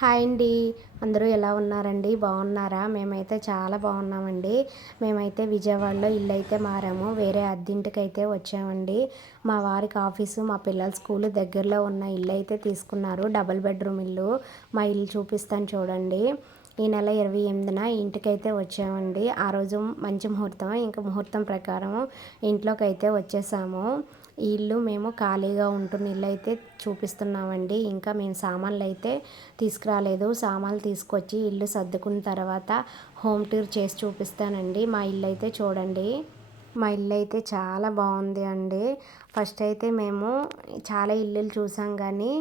Hi అండి. అందరూ ఎలా ఉన్నారండి? బాగున్నారా? మేమైతే చాలా బాగున్నామండి. మేమైతే విజయవాడలో ఇల్లు అయితే మారాము. వేరే అద్దింటికి అయితే వచ్చామండి. మా వారికి ఆఫీసు మా పిల్లల స్కూల్ దగ్గరలో ఉన్న ఇల్లు అయితే తీసుకున్నారు. డబుల్ బెడ్రూమ్ ఇల్లు. మా ఇల్లు చూపిస్తాను చూడండి. ఈ నెల ఇరవై ఎనిమిదిన ఇంటికైతే వచ్చామండి. ఆ రోజు మంచి ముహూర్తం ఇంకా ముహూర్తం ప్రకారం ఇంట్లోకి అయితే వచ్చేసాము. ఈ ఇల్లు మేము ఖాళీగా ఉంటున్న ఇల్లు అయితే చూపిస్తున్నామండి. ఇంకా మేము సామాన్లు అయితే తీసుకురాలేదు. సామాన్లు తీసుకొచ్చి ఇల్లు సర్దుకున్న తర్వాత హోమ్ టూర్ చేసి చూపిస్తానండి. మా ఇల్లు అయితే చూడండి. మా ఇల్లు అయితే చాలా బాగుంది అండి. ఫస్ట్ అయితే మేము చాలా ఇల్లులు చూసాం కానీ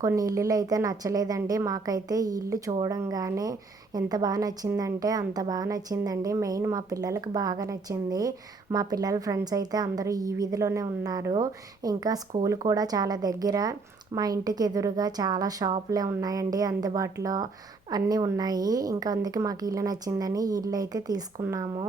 కొన్ని ఇల్లులు అయితే నచ్చలేదండి. మాకైతే ఈ ఇల్లు చూడంగానే ఎంత బాగా నచ్చిందంటే అంత బాగా నచ్చిందండి. మెయిన్ మా పిల్లలకు బాగా నచ్చింది. మా పిల్లల ఫ్రెండ్స్ అయితే అందరూ ఈ వీధిలోనే ఉన్నారు. ఇంకా స్కూల్ కూడా చాలా దగ్గర. మా ఇంటికి ఎదురుగా చాలా షాపులే ఉన్నాయండి అందుబాటులో. అన్నీ ఉన్నాయి. ఇంకా అందుకే మాకు ఇల్లు నచ్చిందని ఇల్లు అయితే తీసుకున్నాము.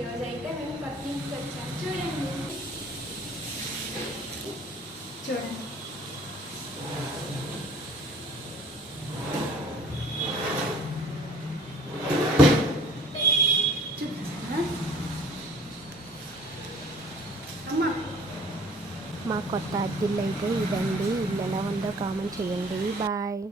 ఈరోజు అయితే మేము పక్కింటికి వచ్చాము చూడండి. చూడండి మా కొత్త అద్దిల్లు అయితే ఇదండి. ఇల్లు ఎలా ఉందో కామెంట్ చేయండి. బాయ్.